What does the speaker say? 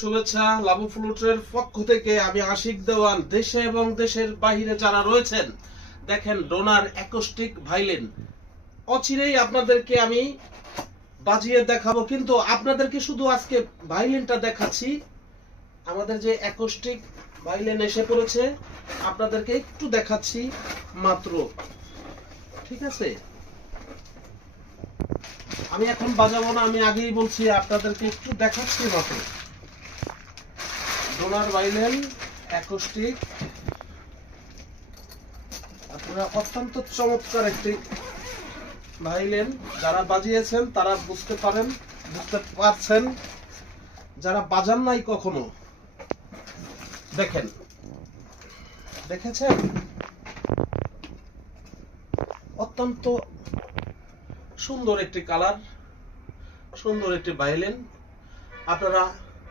শুভেচ্ছা। লাবু ফ্লুটের পক্ষ থেকে আমি আশিক দেওয়ান। দেশে এবং দেশের বাইরে যারা রয়েছেন, দেখেন ডোনার অ্যাকোস্টিক ভাইলিন অচিরেই আপনাদেরকে আমি বাজিয়ে দেখাবো, কিন্তু আপনাদেরকে শুধু আজকে ভাইলিনটা দেখাচ্ছি। আমাদের যে অ্যাকোস্টিক ভাইলিন এসে পড়েছে, আপনাদেরকে একটু দেখাচ্ছি মাত্র, ঠিক আছে? আমি এখন বাজাবো না, আমি আগেই বলছি, আপনাদেরকে একটু দেখাচ্ছি মাত্র। ডোনার ভাইলিন অ্যাকোস্টিক, আপনারা অত্যন্ত চমৎকার একটি ভাইলিন। যারা বাজিয়েছেন তারা বুঝতে পারছেন, যারা বাজান নাই কখনো, দেখেছেন অত্যন্ত সুন্দর একটি কালার, সুন্দর একটি ভাইলিন। আপনারা